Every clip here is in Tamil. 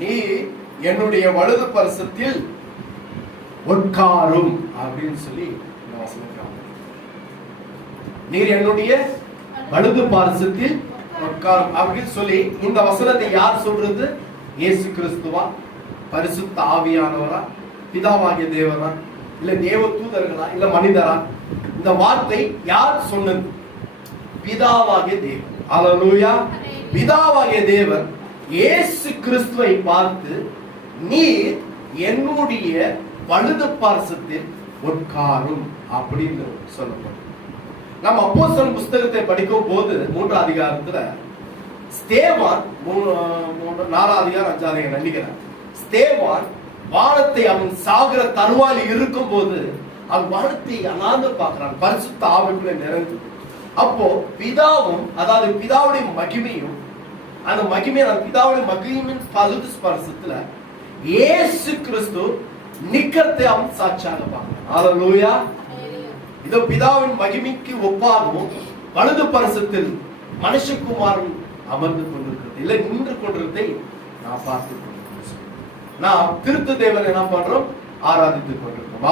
நீ என்னுடைய வலது பரிசத்தில் உட்காரும் அப்படின்னு சொல்லி. நீர் என்னுடைய வலது பாரசத்தில் உட்காரும் அப்படின்னு சொல்லி இந்த வசனத்தை யார் சொல்றது? இயேசு கிறிஸ்துவா? பரிசுத்த ஆவியானவரா? பிதாவாகிய தேவனா இல்ல தேவ தூதர்களா? இல்ல மனிதரா? இந்த வார்த்தை யார் சொன்னது? பிதாவாகிய தேவன். அல்லேலூயா பிதாவாகிய தேவன் இயேசு கிறிஸ்துவை பார்த்து நீர் என்னுடைய வலது பார்சத்தில் உட்காரும் அப்படின்னு சொல்லப்படும். நம்ம அப்போஸ்தலன் புஸ்தகத்தை படிக்கும் போது மூன்றாம் அதிகாரத்துல ஸ்தேவான் மூணு நாலாம் அதிகாரம் அஞ்சாம் அதிகாரம் நினைக்கிறேன் ஸ்தேவான் வானத்தை அவன் சாகிற தருவாயில் இருக்கும் போது அவன் வானத்தை அனாந்து பார்க்கிறான். பரிசுத்த ஆவிக்குள்ள நிறைந்து அப்போ பிதாவும் அதாவது பிதாவுடைய மகிமையும் அந்த மகிமை அந்த பிதாவுடைய மகிமையின் பகுதி ஸ்பர்சத்துல ஏசு கிறிஸ்து நிக்கத்தை அவன் சாட்சியாக பார்க்கிறான் இதோ பிதாவின் மகிமைக்கு ஒப்பாகவும் வலது பரிசத்தில் மனுஷகுமாரன் அமர்ந்து கொண்டிருக்கிறது. இல்லை நின்று கொண்டிருந்ததை நான் பார்த்து கொண்டிருக்கிறேன் நாம் திருத்த தேவனை என்ன பண்றோம் ஆராதித்துக் கொண்டிருக்கிறோம்.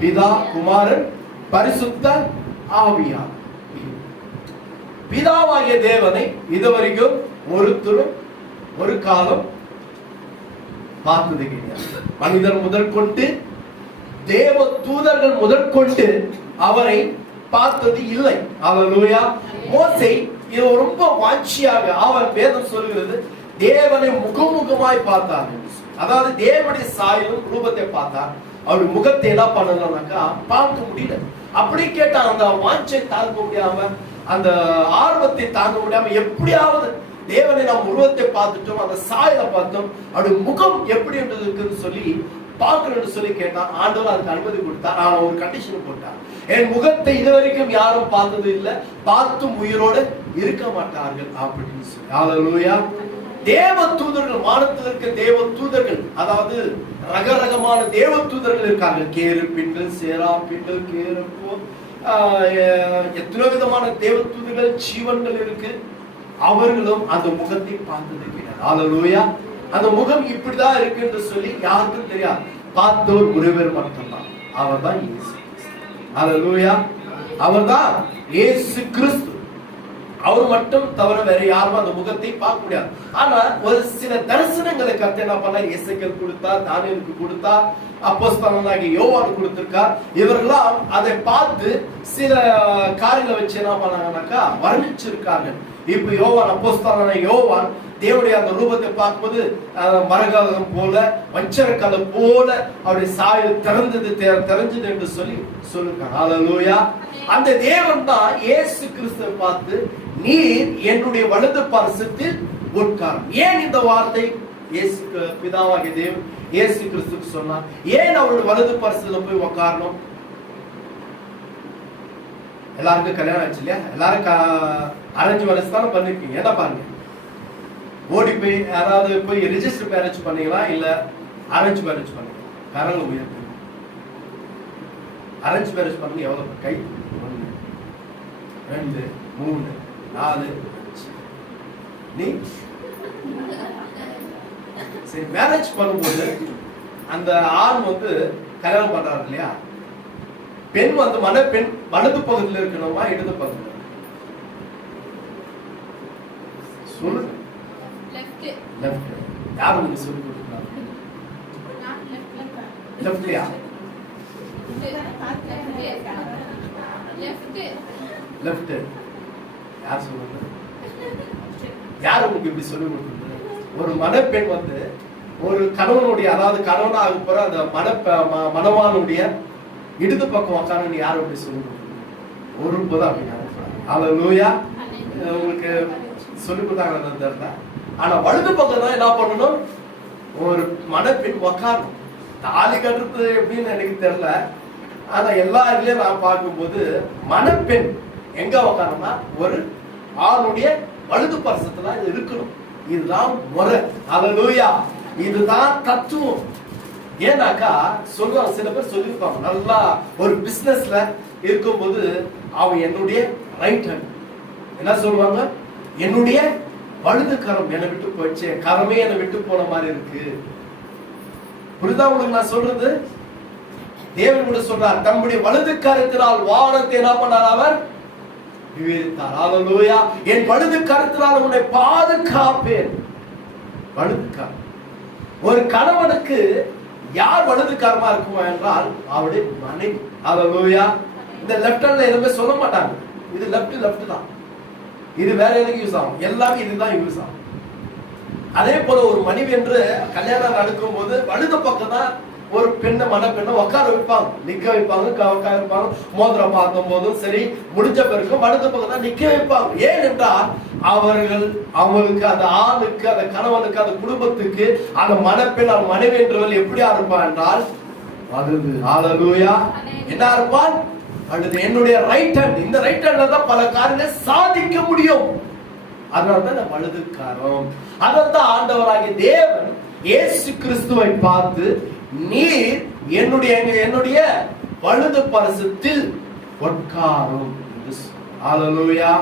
பிதா குமாரன் பரிசுத்த ஆவியார் பிதாவாகிய தேவனை இதுவரைக்கும் ஒருத்தரும் ஒரு காலம் பார்த்தது கிடையாது மனிதர் முதற்கொண்டு தேவ தூதர்கள் முதற்கொண்டு அவரை பார்த்தது இல்லை. அவருடைய மோசை இது ரொம்ப வாஞ்சியாக அவன் வேதம் சொல்கிறது தேவனை முகமுகமாய் பார்த்தார். அதாவது தேவனுடைய சாயலும் ரூபத்தை பார்த்தார். அவருடைய முகத்தை என்ன பண்ணலாம்னாக்கா பார்க்க முடியல. அப்படி கேட்டார் அந்த வாஞ்சை தாக்க முடியாம அந்த ஆர்வத்தை தாங்க முடியாம எப்படியாவது தேவனை நாம் உருவத்தை பார்த்துட்டோம் அந்த சாயலை பார்த்தோம் அவருடைய முகம் எப்படி இருக்குன்னு சொல்லி பார்க்கணும்னு சொல்லி கேட்டான். ஆண்டவர் அதுக்கு அனுமதி கொடுத்தார். ஆனா ஒரு கண்டிஷன் போட்டார் என் முகத்தை இதுவரைக்கும் யாரும் பார்த்தது இல்ல. பார்த்தும் உயிரோடு இருக்க மாட்டார்கள் அப்படின்னு சொல்லி. ஹalleluya தேவ தூதர்கள் மானத்திற்கு தேவ தூதர்கள் அதாவது ரக ரகமான தேவ தூதர்கள் இருக்காங்க. கேரு பின்கள் சேரா பின்கள் கேருப்போ எத்தனை விதமான தேவ ஜீவன்கள் இருக்கு. அவர்களும் அந்த முகத்தை பார்த்தது ஆலலூயா அந்த முகம் இப்படிதான் இருக்கு என்று சொல்லி யாருக்கும் தெரியாது. பார்த்தோர் ஒருவர் மட்டும்தான். அவர்தான் இயேசு ஆலலூயா அவர் தான் இயேசு கிறிஸ்து. அவர் மட்டும் தவிர வேற யாரும் அந்த முகத்தை பார்க்க முடியாது. ஆனா ஒரு சில தரிசனங்களை கத்த என்ன பண்ணார்? இசைக்கல் கொடுத்தா தானியலுக்கு கொடுத்தா அப்போஸ்தலனாகிய யோவான் கொடுத்திருக்கார். இவர்களாம் அதை பார்த்து சில காரியங்களை வச்சு என்ன பண்ணாங்கன்னாக்கா வர்ணிச்சிருக்காங்க இப்ப யோவான் அப்போஸ்தலனான யோவான் தேவனுடைய அந்த ரூபத்தை பார்க்கும்போது மரகதம் போல வஞ்சரக்கலை போல அவருடைய சாயல் திறந்தது தெ- தெரிஞ்சது என்று சொல்லி ஹalleluya. அந்த தேவன் தான் இயேசு கிறிஸ்துவை பார்த்து நீர் என்னுடைய வலது பரிசத்தில் உட்காரும். ஏன் இந்த வார்த்தை? இயேசு பிதாவாகிய தேவன் இயேசு கிறிஸ்துக்கு சொன்னார் ஏன் அவரோட வலது பரிசுல போய் உட்காரணும் எல்லாருக்கும் கல்யாணம் ஆச்சு இல்லையா? எல்லாரும் அரைஞ்சு மேரேஜ் தானே பண்ணிருக்கீங்க? என்ன பாருங்க. ஓடி போய் யாராவது போய் ரிஜிஸ்டர் மேரேஜ் பண்ணீங்களா? இல்ல அரேஞ்ச் மேரேஜ் பண்ணீங்களா? கரங்க உயர்த்து. அரேஞ்ச் மேரேஜ் பண்ணி எவ்வளவு? கை ஒன்று ரெண்டு மூணு நாலு அஞ்சு. நீ? சரி மேரேஜ் பண்ணும்போது அந்த ஆண் வந்து கல்யாணம் பண்றாரு இல்லையா? பெண் வந்து மன பெண் வலது பகுதியில் இருக்கணுமா இடது பகுதியில்? சொல்லுங்க லெஃப்ட் யார் உங்களுக்கு சொல்லி கொடுக்குறாங்க லெஃப்ட் லெஃப்ட்லயா யார் சொல்லுங்க யார் உங்களுக்கு இப்படி சொல்லி கொடுக்குறது ஒரு மணப்பெண் வந்து ஒரு கணவனுடைய அதாவது கணவனாக போற அந்த மன மணவானுடைய இடது பக்கம் உட்காந்து யார் அப்படி சொல்லி கொடுக்குறது ஒரு போதும் அப்படி நினைக்கிறாங்க அவள் லூயா உங்களுக்கு சொல்லி கொடுத்தாங்கன்னு தெரியல ஆனா வலது பக்கம் தான் என்ன பண்ணணும்? ஒரு மணப்பெண் உக்காரணும். தாலி கட்டுறது எப்படின்னு எனக்கு தெரியல. ஆனா எல்லா இதுலயும் நான் பார்க்கும்போது மணப்பெண் எங்க உக்காரணும்னா ஒரு ஆணுடைய வலது பரிசத்துல இருக்கணும். இதுதான் முறை. அல்லேலூயா இதுதான் தத்துவம். ஏன்னாக்கா சொல்லுவாங்க சில பேர் சொல்லியிருப்பாங்க நல்லா ஒரு பிசினஸ்ல இருக்கும்போது அவன் என்னுடைய ரைட் ஹேண்ட் என்ன சொல்லுவாங்க? என்னுடைய வலது கரம் என்னை விட்டு போயிடுச்சு கரமே என்னை விட்டு போன மாதிரி இருக்கு. புரிதா உங்களுக்கு நான் சொல்றது? தேவன் கூட சொல்றார் தம்முடைய வலது கரத்தினால் வானத்தை என்ன பண்ணார் அவர்? விவரித்தார் ஹalleluya என் வலது கருத்தினால் உன்னை பாதுகாப்பேன். வலது ஒரு கணவனுக்கு யார் வலது கரமா இருக்குமா என்றால் அவருடைய மனைவி. ஹalleluya இந்த லெஃப்ட் ஹேண்ட்ல எதுவுமே சொல்ல மாட்டாங்க. இது லெஃப்ட் லெஃப்ட் தான். இது வேற எதுக்கு யூஸ் ஆகும்? எல்லாமே இதுதான் யூஸ் ஆகும். அதே போல ஒரு மனைவி என்று கல்யாணம் நடக்கும் போது வலது பக்கம் தான் ஒரு பெண்ணை மணப்பெண்ணை உட்கார வைப்பாங்க. நிக்க வைப்பாங்க உட்கார வைப்பாங்க. மோதிரம் பார்க்கும் போதும் சரி முடிஞ்ச பிறகு வலது பக்கம் தான் நிக்க வைப்பாங்க. ஏன் என்றால் அவர்கள் அவங்களுக்கு அந்த ஆணுக்கு அந்த கணவனுக்கு அந்த குடும்பத்துக்கு அந்த மணப்பெண் அந்த மனைவி என்றவள் எப்படியா இருப்பான் என்றால் வலது ஹalleluya என்ன இருப்பான் அடுத்து என்னுடைய ரைட் ஹேண்ட் இந்த ரைட் ஹேண்ட்ல தான் பல காரியங்களை சாதிக்க முடியும். அதனால தான் இந்த வலதுக்காரம் அதனால தான் ஆண்டவராகிய தேவன் இயேசு கிறிஸ்துவை பார்த்து நீர் என்னுடைய என்னுடைய வலது பரிசுத்தில் உட்காரும். அலலூயா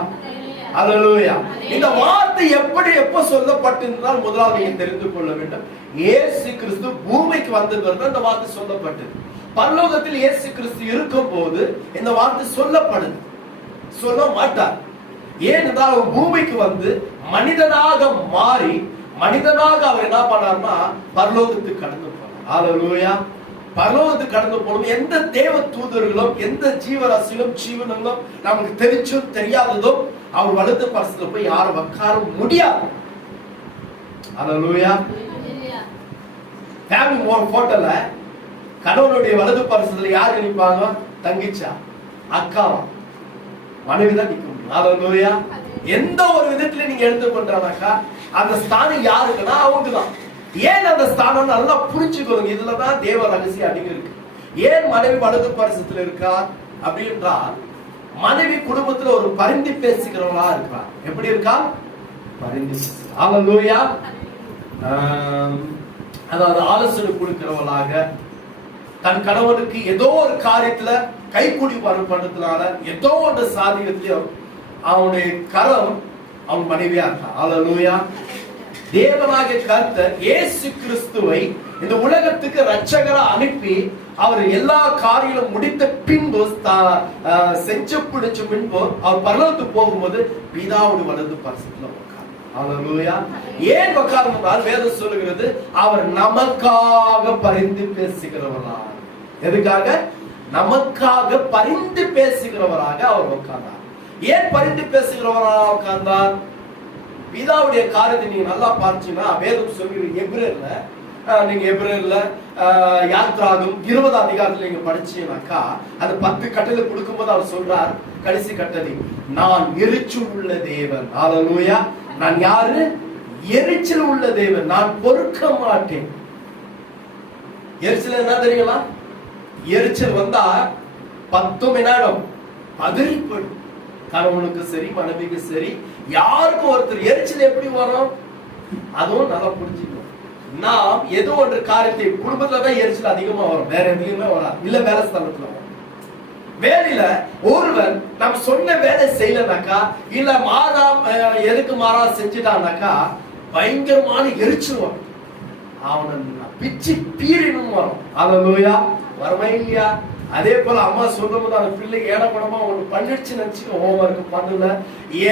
அலலூயா இந்த வார்த்தை எப்படி எப்ப சொல்லப்பட்டிருந்தால் முதலாவது நீங்க தெரிந்து கொள்ள வேண்டும். ஏசு கிறிஸ்து பூமிக்கு வந்த பிறகு இந்த வார்த்தை சொல்லப்பட்டது. பரலோகத்தில் இயேசு கிறிஸ்து இருக்கும்போது இந்த வார்த்தை சொல்லப்படுது. சொல்ல மாட்டார். ஏனென்றால் அவர் பூமிக்கு வந்து மனிதனாக மாறி மனிதனாக அவர் என்ன பண்ணார்னா பரலோகத்துக்கு கடந்து போனார் பரலோகத்து பரலோகத்துக்கு கடந்து போனோம். எந்த தேவ தூதர்களும் எந்த ஜீவராசிகளும் ஜீவனங்களும் நமக்கு தெரிச்சும் தெரியாததும் அவர் வலது பரிசுல போய் யாரும் உட்கார முடியாது. ஹalleluya ஃபேமிலி ஒரு போட்டோல கணவனுடைய வலது பரிசுல யார் நிற்பாங்க? தங்கிச்சா அக்காவா? மனைவி தான் நிற்க முடியும். ஹalleluya எந்த ஒரு விதத்துல நீங்க எடுத்துக்கொண்டானாக்கா அந்த ஸ்தானம் யாருக்குன்னா அவங்க தான் ஏன் அந்த ஸ்தானம் நல்லா புரிஞ்சுக்கோங்க. இதுலதான் தேவ ரகசியம் அதிகம் இருக்கு. ஏன் மனைவி வலது பரிசத்துல இருக்கார் அப்படின்றால் மனைவி குடும்பத்துல ஒரு பரிந்து பேசுகிறவளா இருக்கா? எப்படி இருக்கா? பரிந்து பேசுகிறா. ஹalleluya அதாவது ஆலோசனை கொடுக்கிறவளாக தன் கணவனுக்கு ஏதோ ஒரு காரியத்துல கைக்கூடி பண்ணதுனால ஏதோ ஒரு சாதியத்திலையும் அவனுடைய கரம் அவன் மனைவியா இருக்கான் ஹalleluya தேவனாக கர்த்தர் இயேசு கிறிஸ்துவை இந்த உலகத்துக்கு ரட்சகரா அனுப்பி அவர் எல்லா காரியங்களும் முடித்த பின்பு செஞ்ச செஞ்சு பிடிச்ச பின்பு அவர் பரலோகத்துக்கு போகும்போது பிதாவோடு வளர்ந்து பரிசுல உட்கார் ஏன் உட்காரும் என்றால் வேதம் சொல்லுகிறது அவர் நமக்காக பரிந்து பேசுகிறவரா எதுக்காக? நமக்காக பரிந்து பேசுகிறவராக அவர் உட்கார்ந்தார். ஏன் பரிந்து பேசுகிறவராக உட்கார்ந்தார்? பிதாவுடைய காரியத்தை நீங்க நல்லா பார்த்தீங்கன்னா வேதம் சொல்கிறது எப்ரேர்ல நீங்க எப்ரேர்ல அஹ், யாத்ராகம் இருபது அதிகாரத்துல நீங்க படிச்சீங்கன்னாக்கா அது பத்து கட்டளை கொடுக்கும்போது அவர் சொல்றார் கடைசி கட்டளை நான் எரிச்சல் உள்ள தேவன். ஹalleluya நான் யாரு? எரிச்சல் உள்ள தேவன். நான் பொறுக்க மாட்டேன். எரிச்சல் என்ன தெரியுங்களா? எரிச்சல் வந்தா பத்து மணி நேரம் பதறி கணவனுக்கு சரி மனைவிக்கு சரி யாருக்கும் ஒருத்தர் எரிச்சல் எப்படி வரும்? அதுவும் நல்லா புரிஞ்சுக்கணும். நாம் ஏதோ ஒன்று காரியத்தை குடும்பத்துல தான் எரிச்சல் அதிகமா வரும். வேற எதுலயுமே வராது. இல்ல வேலை ஸ்தலத்துல வரும். வேலையில ஒருவன் நம்ம சொன்ன வேலை செய்யலனாக்கா இல்ல மாறா எதுக்கு மாறா செஞ்சுட்டானாக்கா பயங்கரமான எரிச்சல் வரும். அவனை பிச்சு பீறினும் வரும். அல்லா வரவே இல்லையா? அதே போல அம்மா சொல்லும்போது அந்த பிள்ளை ஏடப்படமா ஒண்ணு பண்ணிடுச்சு நினைச்சுக்க ஹோம்ஒர்க் பண்ணல.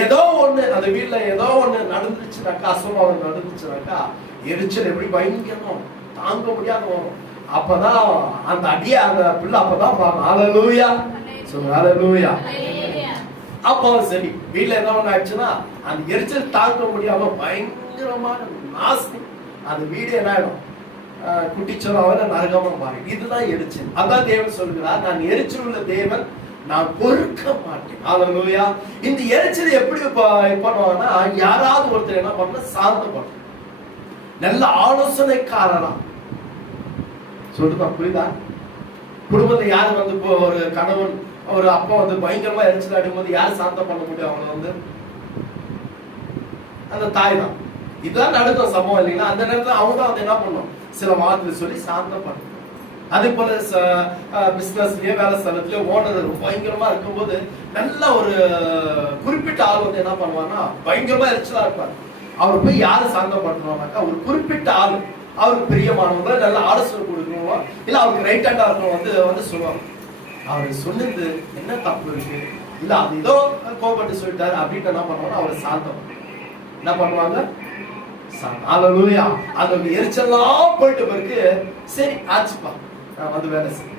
ஏதோ ஒண்ணு அந்த வீட்ல ஏதோ ஒண்ணு நடந்துச்சுனாக்கா அசம்பாவம் நடந்துச்சுனாக்கா எரிச்சல் எப்படி பயங்கரமா. தாங்க முடியாத வரும். அப்பதான் அந்த அடிய அந்த பிள்ளை அப்பதான் அலலூயா சொல்லுங்க அலலூயா அப்போ சரி வீட்ல என்ன ஒண்ணு ஆயிடுச்சுன்னா அந்த எரிச்சல் தாங்க முடியாம பயங்கரமான நாஸ்தி. அந்த வீடு என்ன ஆயிடும்? ஆஹ் குட்டிச்சோராவில நரகமா மாறி இதுதான் எரிச்சல். அதான் தேவன் சொல்கிறார் நான் எரிச்சல் உள்ள தேவன் நான் பொறுக்க மாட்டேன். அதுலயா இந்த எரிச்சல் எப்படி பண்ணுவான்னா பண்ணுவாங்கன்னா யாராவது ஒருத்தர் என்ன பண்ண சார்ந்து பண்ண நல்ல ஆலோசனைக்காரனா சொல்லுதா புரியுதா? குடும்பத்துல யார் வந்து இப்போ ஒரு கணவன் ஒரு அப்பா வந்து பயங்கரமா எரிச்சல் அடிக்கும்போது யார் சாந்தம் பண்ண முடியும் அவங்கள வந்து? அந்த தாய் தான். இதுதான் நடக்கும் சம்பவம் இல்லைங்களா? அந்த நேரத்துல அவங்க தான் வந்து என்ன பண்ணும்? சில வார்த்தை சொல்லி சாந்தம் பண்ணும் அதே போல பிசினஸ்லயே வேலை ஸ்தலத்திலயோ ஓனர் பயங்கரமா இருக்கும்போது நல்ல ஒரு குறிப்பிட்ட ஆள் வந்து என்ன பண்ணுவான்னா பயங்கரமா எரிச்சலா இருப்பார். அவர் போய் யாரு சாந்தப்படுத்தணும்னாக்கா ஒரு குறிப்பிட்ட ஆள் அவருக்கு பிரியமானவங்க நல்ல ஆலோசனை கொடுக்கணுமோ இல்ல அவருக்கு ரைட் ஹேண்டா இருக்கணும் வந்து வந்து சொல்லுவாங்க. அவர் சொன்னது என்ன தப்பு இருக்கு? இல்ல அது ஏதோ கோபப்பட்டு சொல்லிட்டாரு அப்படின்ட்டு என்ன பண்ணுவாங்க அவர் சாந்தம் என்ன பண்ணுவாங்க? அலலூயா அந்த எரிச்சல்லாம் போயிட்டு பிறகு சரி ஆச்சுப்பா. நான் வந்து வேலை செய்யணும்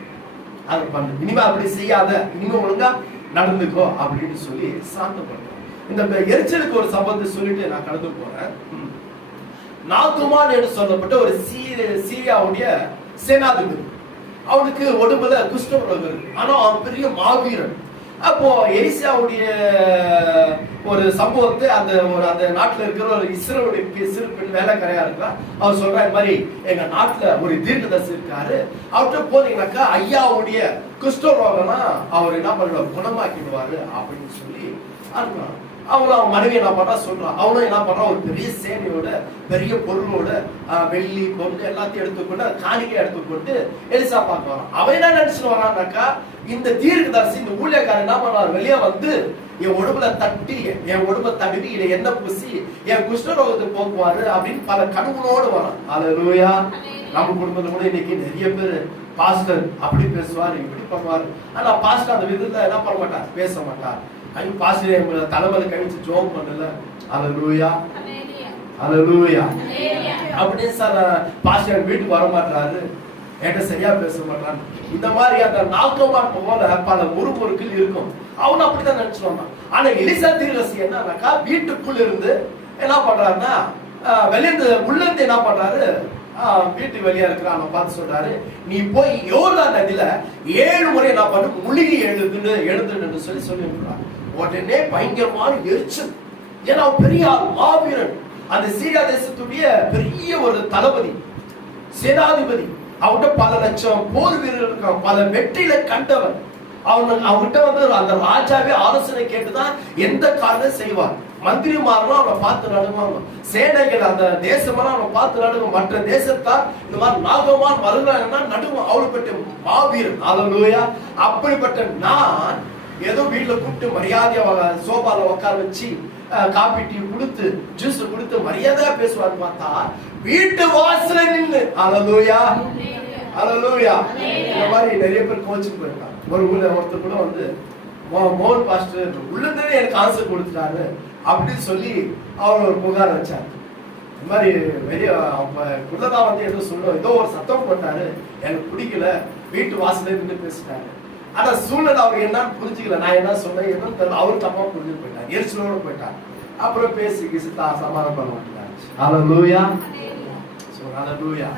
அதை பண்ணு. இனிமே அப்படி செய்யாத. இனிமே ஒழுங்கா நடந்துக்கோ அப்படின்னு சொல்லி சாந்தப்படுத்தும் இந்த எரிச்சலுக்கு ஒரு சம்பந்தத்தை சொல்லிட்டு நான் கடந்து போறேன். நாத்துமான் என்று சொல்லப்பட்ட ஒரு சீரிய சீரியாவுடைய சேனாதிபதி. அவனுக்கு உடம்புல குஷ்டரோகம் இருக்கு. ஆனா அவன் பெரிய மாவீரன். அப்போ எலிசாவுடைய ஒரு சம்பவத்தை அந்த ஒரு அந்த நாட்டில் இருக்கிற ஒரு இஸ்ரோடைய சிறு பெண் வேலைக்காரையா இருக்கா? அவர் சொல்ற மாதிரி எங்க நாட்டில் ஒரு தீர்க்கதரிசி இருக்காரு. அவர்கிட்ட போனீங்கன்னாக்கா ஐயாவுடைய குஷ்டரோகம்னா அவர் என்ன பண்ணுவார்? குணமாக்கிடுவாரு அப்படின்னு சொல்லி அனுப்புறாங்க அவங்களும் அவன் மனைவி என்ன பண்றா? சொல்றான் அவனும் என்ன பண்றான் ஒரு பெரிய சேனையோட பெரிய பொருளோட வெள்ளி பொருள் எல்லாத்தையும் எடுத்துக்கொண்டு அது காணிக்கை எடுத்துக்கொண்டு எலிசா பார்க்க வரான். அவன் என்ன நினைச்சிட்டு வரான்னாக்கா இந்த தீர்க்கதரிசி இந்த ஊழியக்காரன் என்ன பண்றாரு வெளியே வந்து என் உடம்புல தட்டி என் உடம்ப தடவி இதை என்ன பூசி என் குஷ்டரோகத்தை போக்குவாரு அப்படின்னு பல கனவுகளோடு வரான். அலலூயா நம்ம குடும்பத்துல கூட இன்னைக்கு நிறைய பேர் பாஸ்டர் அப்படி பேசுவார் இப்படி பண்ணுவார். ஆனா பாஸ்டர் அந்த விதத்துல என்ன பண்ண மாட்டார்? பேச மாட்டார். ஐயோ பாஸ்டர் என் தலைமையில கழிச்சு ஜோம் பண்ணல. அலலூயா அலலூயா அப்படின்னு சார் பாஸ்டர் வீட்டுக்கு வர மாட்டாரு என்கிட்ட சரியா பேச மாட்டான் இந்த மாதிரி அந்த நாக்கமான் போல பல முறுமுறுக்கள் இருக்கும். அவன் அப்படித்தான் நினைச்சு வந்தான். ஆனா எலிசா தீர்க்கசி என்னன்னாக்கா வீட்டுக்குள்ள இருந்து என்ன பண்றாருன்னா வெளியிருந்து உள்ள இருந்து என்ன பண்றாரு? ஆஹ், வீட்டு வெளியா இருக்கிற அவன் பார்த்து சொல்றாரு நீ போய் யோர்தான் நதியில ஏழு முறை என்ன பண்ணு முழுகி எழுதுன்னு எழுதுன்னு சொல்லி சொல்லி விட்டுறான் உடனே பயங்கரமான எரிச்சல். ஏன்னா பெரிய மாவீரன் அந்த சீரியா தேசத்துடைய பெரிய ஒரு தளபதி சேனாதிபதி. அவன்கிட்ட பல லட்சம் போர் வீரர்கள் இருக்கான். பல வெற்றியில கண்டவன். அவன் அவன்கிட்ட வந்து அந்த ராஜாவே ஆலோசனை கேட்டுதான் எந்த காரணம் செய்வார் மந்திரிமாரெல்லாம் அவனை பார்த்து நடுவாங்க சேனைகள் அந்த தேசமெல்லாம் அவனை பார்த்து நடுங்க மற்ற தேசத்தார் இந்த மாதிரி நாகமான் வருகிறாங்கன்னா நடுவோம் அவளுப்பட்ட மாவீரன். அலலூயா அப்படிப்பட்ட நான் ஏதோ வீட்டுல கூப்பிட்டு மரியாதையா வ- சோபால உட்கார வச்சு அஹ், காபி டீ கொடுத்து ஜூஸ் கொடுத்து மரியாதையா பேசுவார் பார்த்தா வீட்டு வாசல நின்னு அலலூயா அலலூயா இந்த மாதிரி நிறைய பேர் கோச்சிங் போயிருக்காங்க. ஒரு ஊர்ல ஒருத்தர் கூட வந்து மோ- மோகன் பாஸ்டர் உள்ளதே எனக்கு ஆன்சர் கொடுத்துட்டாரு அப்படின்னு சொல்லி அவர் ஒரு புகார் வச்சார். இந்த மாதிரி வெளிய அப்ப குள்ளதான் வந்து ஏதோ சொல்ல ஏதோ ஒரு சத்தம் போட்டாரு. எனக்கு பிடிக்கல. வீட்டு வாசல்ல நின்று பேசிட்டாரு. ஆனா சூழ்நிலை அவர் என்னன்னு புரிஞ்சுக்கல. நான் என்ன சொன்னேன் என்னன்னு தெரியல. அவர் தப்பா புரிஞ்சு போயிட்டார். எரிச்சலோட போயிட்டார். அப்புறம் பேசி கிசி தா சமாதானம் பண்ண மாட்டார் So, hallelujah.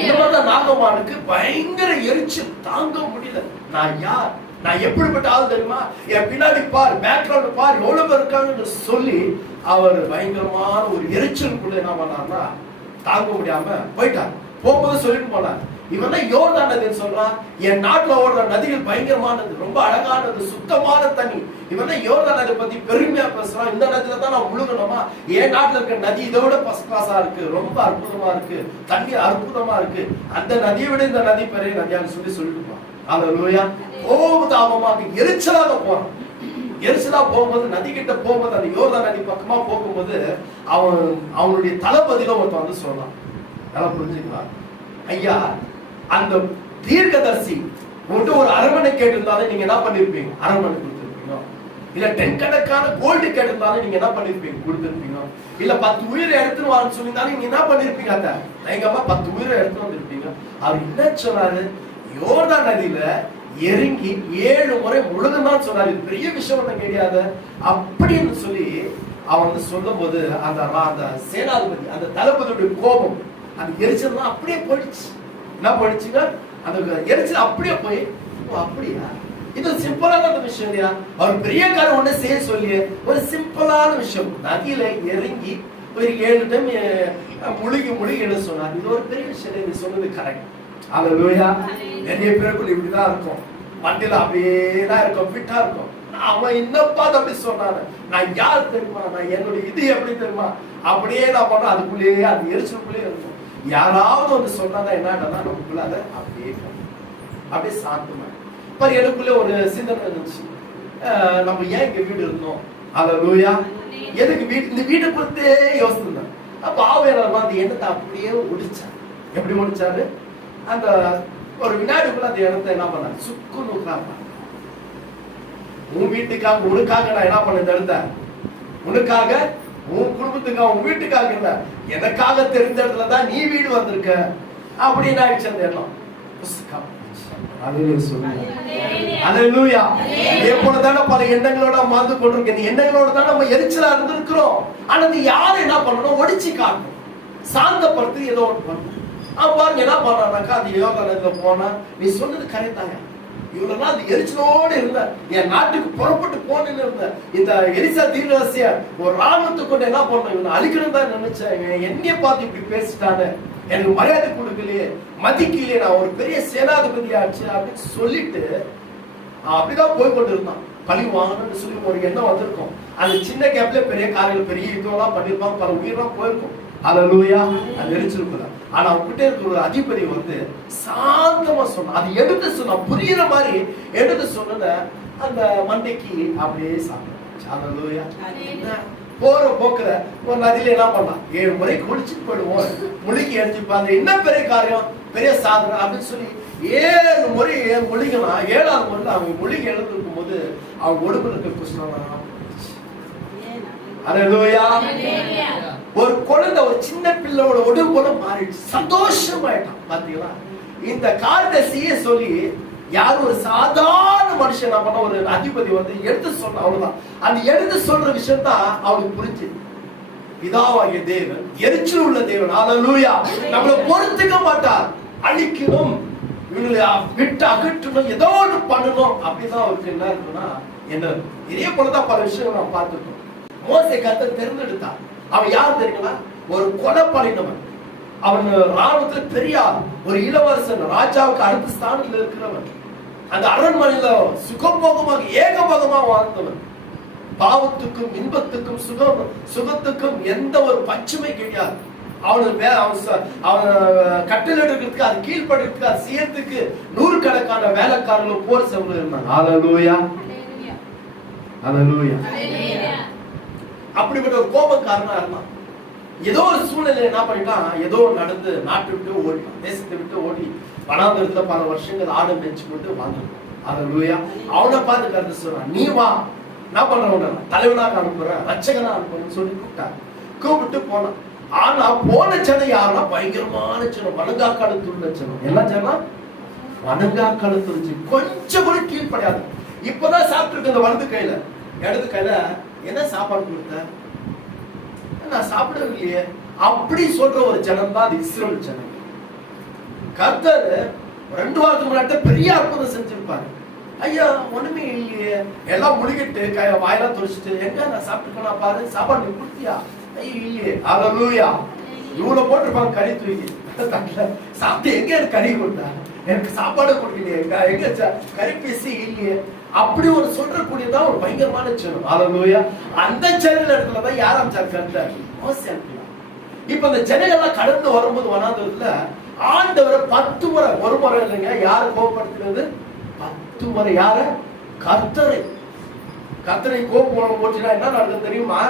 இந்த மாதிரி நாகமானுக்கு பயங்கர எரிச்சல். தாங்க முடியல. நான் யார்? நான் எப்படிப்பட்ட ஆள் தெரியுமா? என் பின்னாடி பார் பேக்ரவுண்ட் பார் எவ்வளவு பேர் இருக்காங்கன்னு சொல்லி அவர் பயங்கரமான ஒரு எரிச்சலுக்குள்ள என்ன பண்ணார்னா தாங்க முடியாம போயிட்டார். போகும்போது சொல்லிட்டு போனார். இவன் தான் யோர்தான் நதின்னு சொல்றான். என் நாட்டுல ஓடுற நதிகள் பயங்கரமானது ரொம்ப அழகானது சுத்தமான தண்ணி. இவன் தான் யோர்தான் நதி பத்தி பெருமையா பேசுறான். இந்த நதியில தான் நான் முழுகணுமா? என் நாட்டுல இருக்க நதி இதை விட ஃபர்ஸ்ட் இருக்கு. ரொம்ப அற்புதமா இருக்கு. தண்ணி அற்புதமா இருக்கு. அந்த நதியை விட இந்த நதி பெரிய நதியான்னு சொல்லி சொல்லிட்டு அவன் லோயா கோபதாபமாக எரிச்சலாக போறான். எரிசலா போகும்போது நதி கிட்ட போகும்போது அந்த யோர்தா நதி பக்கமா போகும்போது அவன் அவனுடைய தளபதியில ஒருத்தன் வந்து சொல்றான். நல்லா புரிஞ்சுக்கலாம் ஐயா அந்த தீர்க்கதர்சி ஒன்று ஒரு அரண்மனை கேட்டிருந்தாலே நீங்க என்ன பண்ணிருப்பீங்க? அரண்மனை கொடுத்திருப்பீங்க இல்ல டென் கணக்கான கோல்டு கேட்டிருந்தாலே நீங்க என்ன பண்ணிருப்பீங்க? கொடுத்திருப்பீங்க இல்ல பத்து உயிரை எடுத்துன்னு வரன்னு சொல்லியிருந்தாலும் நீங்க என்ன பண்ணிருப்பீங்க? அத்த எங்க அம்மா பத்து உயிரை எடுத்துன்னு வந்திருப்பீங்க. அவர் என்ன சொன்னாரு? யோர்தா நதியில இறங்கி ஏழு முறை முழுதுதான் சொன்னாரு. இது பெரிய விஷயம் ஒன்றும் கிடையாது. அப்படின்னு சொல்லி அவன் வந்து சொல்லும் போது அந்த அந்த சேனாதிபதி அந்த தளபதியுடைய கோபம் அந்த எரிச்சல்லாம் அப்படியே போயிடுச்சு. என்ன படிச்சுங்க அந்த எரிச்சல் அப்படியே போய் ஓ அப்படியா? இது சிம்பிளான விஷயம் இல்லையா? அவர் பெரிய காரம் ஒண்ணு செய்ய சொல்லி ஒரு சிம்பிளான விஷயம். நதியில இறங்கி ஒரு ஏழு டைம் முழுகி முழுகி என்ன சொன்னார்? இது ஒரு பெரிய விஷயம் நீங்க சொன்னது கரெக்ட் அல்லேலூயா நிறைய பேருக்குள்ள இப்படிதான் இருக்கும். வண்டியில அப்படியே தான் இருக்கும் ஃபிட்டா இருக்கும். அவன் என்னப்பா அது அப்படி சொன்னாரு நான் யார் தெரியுமா? நான் என்னுடைய இது எப்படி தெரியுமா? அப்படியே நான் பண்றேன் அதுக்குள்ளேயே அது எரிச்சலுக்குள்ளேயே இருக்கும் யாராவது ஒன்று சொன்னதா என்னன்னா நமக்குள்ள அதை அப்படியே அப்படியே சாந்தமாக இப்போ எனக்குள்ள ஒரு சிந்தனை இருந்துச்சு. நம்ம ஏன் இங்க வீடு இருந்தோம்? அல்லேலூயா எதுக்கு வீடு இந்த வீட்டை குறித்தே யோசிச்சிருந்தேன் அப்போ ஆவியானவர் அந்த எண்ணத்தை அப்படியே ஒடிச்சார். எப்படி ஒடிச்சாரு? அந்த ஒரு வினாடிக்குள்ள அந்த எண்ணத்தை என்ன பண்ண சுக்கு நூக்கா உன் வீட்டுக்காக உனக்காக நான் என்ன பண்ண இந்த இடத்த உனக்காக உன் குடும்பத்துக்காக உன் வீட்டுக்காக இல்ல எனக்காக தெரிஞ்ச இடத்துல தான் நீ வீடு வந்திருக்க. அப்படின்னு ஆயிடுச்சு அந்த போலதானே பல எண்ணங்களோட மாந்து கொண்டிருக்க இந்த எண்ணங்களோட தான் நம்ம எரிச்சலா இருந்திருக்கிறோம். ஆனா நீ யாரை என்ன பண்ணணும்? ஒடிச்சு காட்டணும் சாந்தப்படுத்தி ஏதோ ஒன்று பண்ணணும் அவன் பாருங்க என்ன பண்றானாக்கா அந்த யோகாலயத்துல போனா நீ சொன்னது கரெக்டாங்க இவரெல்லாம் அந்த எரிச்சலோடு இருந்த என் நாட்டுக்கு புறப்பட்டு போனேன்னு இருந்த இந்த எலிசா தீர்வாசிய ஒரு ராணுவத்தை கொண்டு என்ன பண்ணணும்? இவனை அழிக்கணும் தான் நினைச்சேன். என்னைய பார்த்து இப்படி பேசிட்டானே. எனக்கு மரியாதை கொடுக்கலையே மதிக்கலையே நான் ஒரு பெரிய சேனாதிபதி ஆச்சு அப்படின்னு சொல்லிட்டு அப்படிதான் போய் கொண்டு இருந்தான் பழி வாங்கணும்னு சொல்லி ஒரு எண்ணம் வந்திருக்கும். அந்த சின்ன கேப்ல பெரிய காரியங்கள் பெரிய இதெல்லாம் பண்ணிருப்பாங்க பல உயிரெல்லாம் போயிருக்கும். அலலூயா அது எரிச்சிருக்குதா ஆனா அவங்ககிட்ட இருக்கிற ஒரு அதிபதி வந்து சாந்தமா சொன்னான் அது எடுத்து சொன்னான் புரியுற மாதிரி எடுத்து சொன்னத அந்த மண்டைக்கு அப்படியே சாப்பிட்டாச்சு அலலூயா போற போக்குல ஒரு நதியில என்ன பண்ணலாம் ஏழு முறை குளிச்சுட்டு போயிடுவோம். முழுகி அடிச்சுப்பாங்க என்ன பெரிய காரியம்? பெரிய சாதனை அப்படின்னு சொல்லி ஏழு முறை முழுகலாம் ஏழாவது முறையில் அவங்க முழுகி எழுந்திருக்கும் போது அவங்க உடம்புல இருக்க குஷ்ணம் அலலூயா ஒரு குழந்தை ஒரு சின்ன பிள்ளையோட உடம்பு போல மாறிடுச்சு. சந்தோஷமாயிட்டான் பாத்தீங்களா? இந்த காரியத்தை செய்ய சொல்லி யார் ஒரு சாதாரண மனுஷன் பண்ண ஒரு அதிபதி வந்து எடுத்து சொன்ன அவ்வளவுதான். அந்த எடுத்து சொல்ற விஷயம் தான் அவனுக்கு புரிஞ்சு. பிதாவாகிய தேவன் எரிச்சல் உள்ள தேவன். அல்லேலூயா நம்மளை பொறுத்துக்க மாட்டார். அழிக்கணும் இவங்களை விட்டு அகற்றணும் ஏதோ ஒன்று பண்ணணும். அப்படிதான் அவருக்கு என்ன இருக்குன்னா என்ன இதே போலதான் பல விஷயங்கள் நான் பார்த்துருக்கோம். மோசை கத்த தேர்ந்தெடுத்தான் அவன் யார் தெரியுங்களா ஒரு கொலை பண்ணினவன் அவன் ராணுவத்துல பெரிய ஒரு இளவரசன் ராஜாவுக்கு அடுத்த ஸ்தானத்தில் இருக்கிறவன். அந்த அரண்மனையில சுகபோகமாக ஏகபோகமாக வாழ்ந்தவன். பாவத்துக்கும் இன்பத்துக்கும் சுகம் சுகத்துக்கும் எந்த ஒரு பச்சுமை கிடையாது. அவனுக்கு அவன் அவன் கட்டில் எடுக்கிறதுக்கு அது கீழ்ப்படுறதுக்கு அது செய்யறதுக்கு நூறுக்கணக்கான வேலைக்காரர்களும் போர் செவர்கள் இருந்தாங்க. ஹalleluya ஹalleluya அப்படிப்பட்ட ஒரு கோபக்காரனா இருந்தான். ஏதோ ஒரு சூழ்நிலை என்ன பண்ணிட்டான்? ஏதோ நடந்து நாட்டை விட்டு ஓடி தேசத்தை விட்டு ஓடி வனாந்திரத்துல பல வருஷங்கள் ஆடு மெஞ்சு போட்டு வாழ்ந்துருக்கான் லூயா அவனை பார்த்து கருத்து சொல்றான் நீ வா. என்ன பண்ற தலைவனாக அனுப்புறேன் ரச்சகனா அனுப்புறேன்னு சொல்லி கூப்பிட்டான் கூப்பிட்டு போனான். ஆனா போன ஜனம் யாருன்னா பயங்கரமான ஜனம். வணங்கா கழுத்துள்ள ஜனம். என்ன ஜனம்? வணங்கா கழுத்துருச்சு கொஞ்சம் கூட கீழ்படையாது இப்பதான் சாப்பிட்டு இந்த வலது கையில. இடது கையில என்ன சாப்பாடு கொடுத்த? நான் சாப்பிடவில்லையே அப்படி சொல்ற ஒரு ஜனம் தான் அது இஸ்ரேல் ஜனம். கர்த்தர் ரெண்டு வாரத்துக்கு முன்னாடி பெரிய அற்புதம் செஞ்சிருப்பாரு. ஐயா ஒண்ணுமே இல்லையே. எல்லாம் முழுகிட்டு கை வாயெல்லாம் துடிச்சிட்டு எங்க நான் சாப்பிட்டுக்கலாம் பாரு சாப்பாடு நீ கொடுத்தியா? ஐயோ இல்லையே. அலலூயா இவ்வளவு போட்டிருப்பாங்க கறி தூக்கி. சாப்பிட்டு எங்க கறி கொடுத்தா? எனக்கு சாப்பாடு கொடுக்கலையே எங்க எங்க இல்லையே. அப்படி ஒரு சொல்றக்கூடியதான் ஒரு பயங்கரமான சேனல் அலலூயா அந்த சேனல் இடத்துல தான் யார் அமைச்சார் கருத்தார்? மோசே இப்ப இந்த ஜனங்கள்லாம் கடந்து வரும்போது வனாந்ததுல ஆண்டவரை பத்து முறை ஒரு முறை இல்லைங்க யாரை கோபப்படுத்துறது? பத்து முறை யார? கர்த்தரை. கர்த்தரை கோபம் போச்சுன்னா என்ன நடக்கும் தெரியுமா?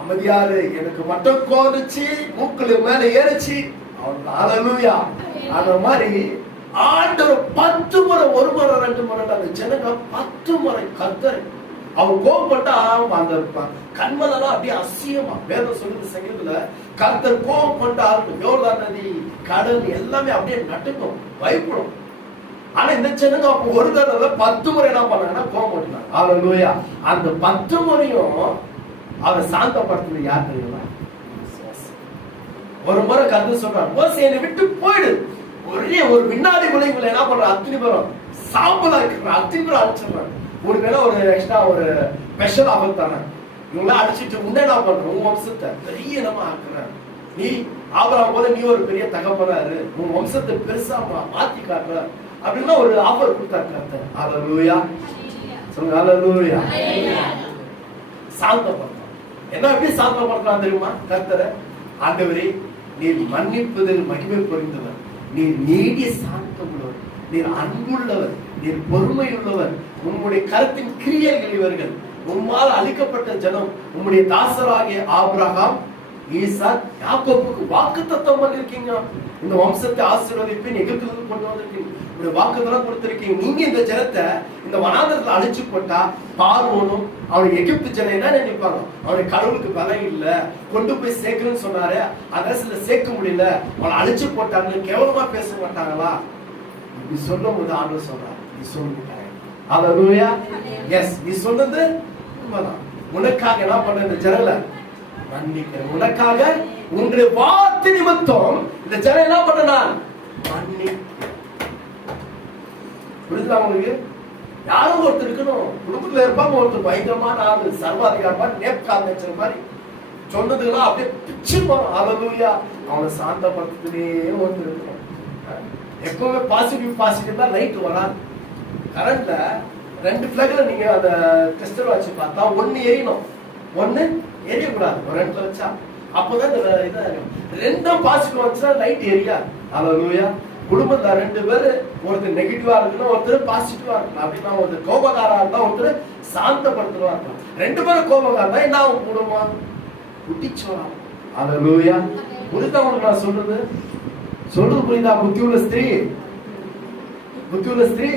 அமைதியாரு எனக்கு மட்டும் கோதிச்சு மூக்குல மேல ஏறிச்சு. அவன் அலலுயா அந்த மாதிரி ஆண்டவர் பத்து முறை ஒரு முறை ரெண்டு முறை அந்த ஜனங்க பத்து முறை கர்த்தரை அவன் கோபப்பட்டா அந்த கண்மலெல்லாம் அப்படியே அசியமா வேதம் சொல்லுது சங்கீதத்துல கர்த்தர் கோபப்பட்டா யோர்தான் நதி கடல் எல்லாமே அப்படியே நட்டுக்கும் பயப்படும். ஆனா இந்த ஜனங்க அப்ப ஒரு தடவை பத்து முறை என்ன பண்ணாங்கன்னா கோபம் அவன் லோயா அந்த பத்து முறையும் அவரை சாந்தப்படுத்துறது யார் தெரியுமா? ஒரு முறை கருத்து சொல்றான் மோசே என்னை விட்டு போயிடு. ஒரே ஒரு வினாடி விளைவுல என்ன பண்ற? அத்தனை பேரும் சாம்பலா இருக்கிற அத்தனை பேரும் அடிச்சிடுறாங்க ஒரு ஒரு எக்ஸ்ட்ரா ஒரு ஸ்பெஷல் ஆஃபர் தானே. இவங்களாம் அடிச்சிட்டு உண்டே என்ன பண்றோம் உன் வம்சத்தை பெரிய நம்ம ஆக்குறேன் நீ ஆபராம் போல நீ ஒரு பெரிய தகப்பனாரு. உன் வம்சத்தை பெருசா மாத்தி காட்டுற. அப்படின்னா ஒரு ஆஃபர் கொடுத்தாரு கர்த்தர். அலலூயா சொல்லுங்க அலலூயா சாந்தப்படுத்தான் என்ன எப்படி சாந்தப்படுத்தலாம் தெரியுமா? கர்த்தரை ஆண்டவரே நீர் மன்னிப்பதில் மகிமை புரிந்தவர் நீர் நீடிய சாந்தமுள்ளவர். நீர் அன்புள்ளவர். நீர் பொறுமையுள்ளவர். உம்முடைய கருத்தின் கிரியைகள் இவர்கள். உம்மால் அளிக்கப்பட்ட ஜனம். உம்முடைய தாசராகிய ஆபிரகாம் ஈசாக் யாக்கோப்புக்கு வாக்கு தத்துவம் பண்ணிருக்கீங்க. இந்த வம்சத்தை ஆசீர்வதிப்பேன் எகிப்திலிருந்து கொண்டு வந்திருக்கீங்க. ஒரு வாக்குத்தெல்லாம் கொடுத்திருக்கீங்க நீங்க இந்த ஜனத்தை இந்த வனாந்தரத்துல அழிச்சு போட்டா பார்வோனும் அவனுக்கு எகிப்து ஜனம் என்ன நினைப்பாங்க? அவனுக்கு கடவுளுக்கு பலம் இல்ல. கொண்டு போய் சேர்க்கணும்னு சொன்னாரு. அரசுல சேர்க்க முடியல. அவனை அழிச்சு போட்டாங்கன்னு கேவலமா பேச மாட்டாங்களா? இப்படி சொல்லும் போது ஆண்டு சொல்றாரு. நீ சொல்லுங்க ஹalleluya எஸ் நீ சொன்னது உண்மைதான். உனக்காக என்ன பண்ண இந்த ஜனல மன்னிக்கிறேன். உனக்காக உன்னுடைய வார்த்தை நிமித்தம் இந்த ஜனம் என்ன பண்ண நான்? மன்னிக்கிறேன். புரியுதா உங்களுக்கு யாரும் ஒருத்தர் இருக்கணும். குடும்பத்துல இருப்பாங்க ஒருத்தர். பயங்கரமான ஆளு சர்வாதிகாரமா நேப்கால் நேச்சர் மாதிரி சொன்னதுலாம் அப்படியே பிச்சு போறோம் அலலூயா அவனை சாந்தப்படுத்துறதே ஒருத்தர் இருக்கணும். எப்பவுமே பாசிட்டிவ் பாசிட்டிவ் தான் லைட் வராது. கரண்ட்ல ரெண்டு பிளக்ல நீங்க அந்த டெஸ்டர் வச்சு பார்த்தா ஒன்னு எரியணும். ஒன்னு எரியக்கூடாது. ஒரு ரெண்டுல வச்சா. அப்போதான் இந்த இதாக இருக்கும். ரெண்டும் பாசிட்டிவ் வச்சா லைட் எரியாது. அலலூயா குடும்பத்தில் ரெண்டு பேர் ஒருத்தர் நெகட்டிவா இருக்கணும் ஒருத்தர் பாசிட்டிவா இருக்கணும் அப்படின்னா ஒருத்தர் கோபக்காரா இருந்தா ஒருத்தர் சாந்தப்படுத்துவா இருக்கலாம். ரெண்டு பேரும் கோபக்காரா இருந்தா என்ன அவங்க குடும்பம் குட்டிச்சோரா அலலூயா புரிதா உங்களுக்கு நான் சொல்றது? சொல்றது புரியுதா? புத்தி உள்ள ஸ்திரீ? புத்தி உள்ள ஸ்திரீ?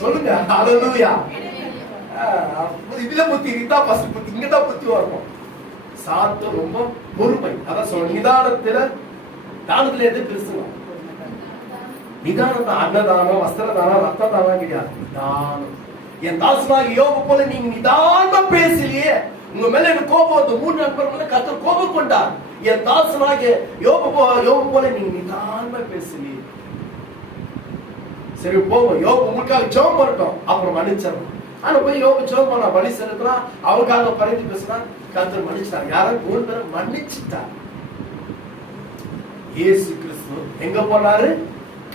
சொல்லுங்க. அலலூயா இதுல புத்தி இதுதான் ஃபர்ஸ்ட் புத்தி இங்கதான் புத்தி வரும் சாந்தம் ரொம்ப பொறுமை. அதான் சொல்ல நிதானத்துல தானத்துல எது பெருசுங்க நிதானம் தான் அன்னதானம் வஸ்திரதானம் ரத்த தானம் கிடையாது. நிதானம். என் தாசனாக யோக போல நீங்க நிதானமா பேசலையே உங்க மேல எனக்கு கோபம் வந்து மூணு நண்பர் மேல கத்தர் கோபம் கொண்டார். என் தாசனாக யோக போ யோபு போல நீங்க நிதானமா பேசலையே. சரி போவோம். யோபு உங்களுக்காக ஜோம் வரட்டும் அப்புறம் மன்னிச்சிடணும். ஆனா போய் யோக ஜோம் பண்ணா பலி செலுத்தினா அவருக்காக பேசினா கத்தர் மன்னிச்சிட்டார். யாரும் மூணு பேரும் மன்னிச்சிட்டார். இயேசு கிறிஸ்து எங்க போனாரு?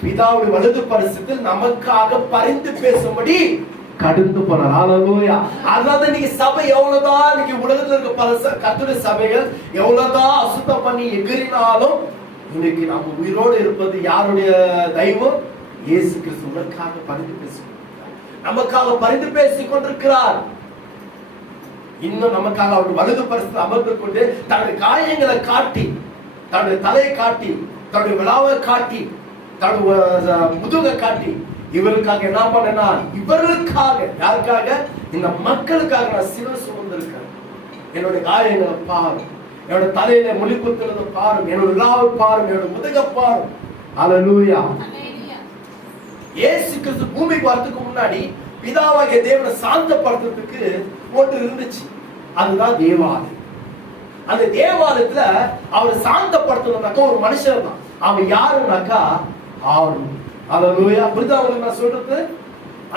பிதாவுடைய வலது பரிசுத்தில் நமக்காக பரிந்து பேசும்படி கடந்து போனார். ஆலோயா அதனால இன்னைக்கு சபை எவ்வளவுதான் இன்னைக்கு உலகத்துல இருக்க பல ச- சபைகள் எவ்வளவுதான் அசுத்தம் பண்ணி எகிரினாலும் இன்னைக்கு நம்ம உயிரோடு இருப்பது யாருடைய தெய்வம்? இயேசு கிறிஸ்து. உனக்காக பரிந்து பேசும் நமக்காக பரிந்து பேசிக் கொண்டிருக்கிறார் இன்னும் நமக்காக அவர் வலது பரிசு அமர்ந்து கொண்டு தன்னுடைய காயங்களை காட்டி தன்னுடைய தலையை காட்டி தன்னுடைய விழாவை காட்டி தன்னுடைய முதுகை காட்டி இவருக்காக என்ன பண்ணனா இவர்களுக்காக யாருக்காக? இந்த மக்களுக்காக நான் சிறு சுமந்திருக்கேன் என்னுடைய காயங்களை பாரும் என்னோட தலையில மொழி குத்துறத பாரும் என்னோட விழாவை பாரும் என்னோட முதுகை பாரும். அலலூயா ஏசு கிறிஸ்து பூமிக்கு வரதுக்கு முன்னாடி பிதாவாகிய தேவனை சாந்தப்படுத்துறதுக்கு ஒன்று இருந்துச்சு. அதுதான் தேவாலயம். அந்த தேவாலயத்துல அவர் சாந்தப்படுத்தணும்னாக்கா ஒரு மனுஷன் தான் அவன் யாருனாக்கா ஆடு அல்லேலூயா புரிதா நான் சொல்றது?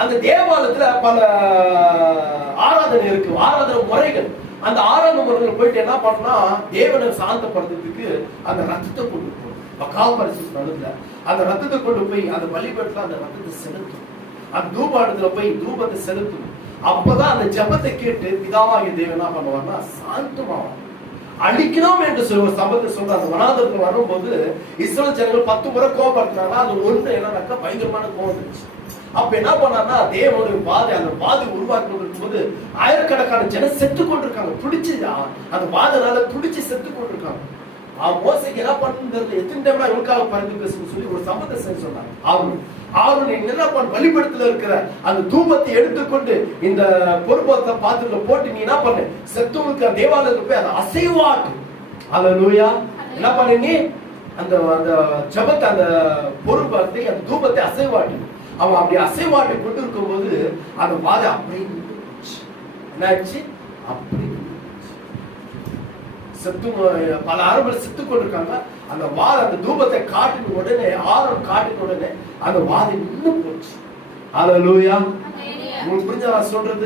அந்த தேவாலயத்துல பல ஆராதனை இருக்கு. ஆராதனை முறைகள். அந்த ஆராதனை முறைகள் போயிட்டு என்ன பண்ணா தேவனை சாந்தப்படுத்துறதுக்கு அந்த ரத்தத்தை கொண்டு போகணும் மகாபரிசு நடுத்துல அந்த ரத்தத்தை கொண்டு போய் அந்த பலிபீடத்துல அந்த ரத்தத்தை செலுத்தும். அந்த தூபாடத்துல போய் தூபத்தை செலுத்தும். அப்பதான் அந்த ஜெபத்தை கேட்டு பிதாவாகிய தேவன் என்ன பண்ணுவார்னா சாந்தமாவான் அழிக்கணும் என்று சொல்லி ஒரு சம்பத்தை சொல்ற அந்த வனாந்தரத்துக்கு வரும்போது இஸ்ரேல் ஜனங்கள் பத்து முறை கோபப்படுத்தினாங்க அது ஒன்று என்னன்னாக்கா பயங்கரமான கோபம் இருந்துச்சு அப்ப என்ன பண்ணார்னா தேவனுடைய பாதை அந்த பாதை உருவாக்கி போது ஆயிரக்கணக்கான ஜனம் செத்து கொண்டிருக்காங்க பிடிச்சி அந்த பாதைனால பிடிச்சி செத்து கொண்டிருக்காங்க அவன் மோசைக்கு என்ன பண்ணுறது எத்தனை டைம் இவனுக்காக பறந்து பேசுன்னு சொல்லி ஒரு சம்பத்தை செஞ்சு சொன்னாங்க ஆர்வம் ஆர்வம் நீ என்ன பண்ண இருக்கிற அந்த தூபத்தை எடுத்துக்கொண்டு இந்த பொறுப்பத்தை பாத்திரத்துல போட்டு நீ என்ன பண்ணு செத்தவனுக்கு அந்த தேவாலயத்துக்கு போய் அதை அசைவாட்டு. அல்லேலூயா என்ன பண்ணு நீ? அந்த அந்த ஜபத்தை அந்த பொறுப்பத்தை அந்த தூபத்தை அசைவாட்டு. அவன் அப்படி அசைவாட்டி கொண்டு இருக்கும் போது அந்த பாதை அப்படின்னு என்ன ஆயிடுச்சு அப்படி செத்து பல ஆறுகள் செத்து கொண்டிருக்காங்க. அந்த வாத அந்த தூபத்தை காட்டின உடனே ஆரம் காட்டின உடனே அந்த வாதை நின்று போச்சு. அல்லேலூயா உங்களுக்கு புரிஞ்சா நான் சொல்றது?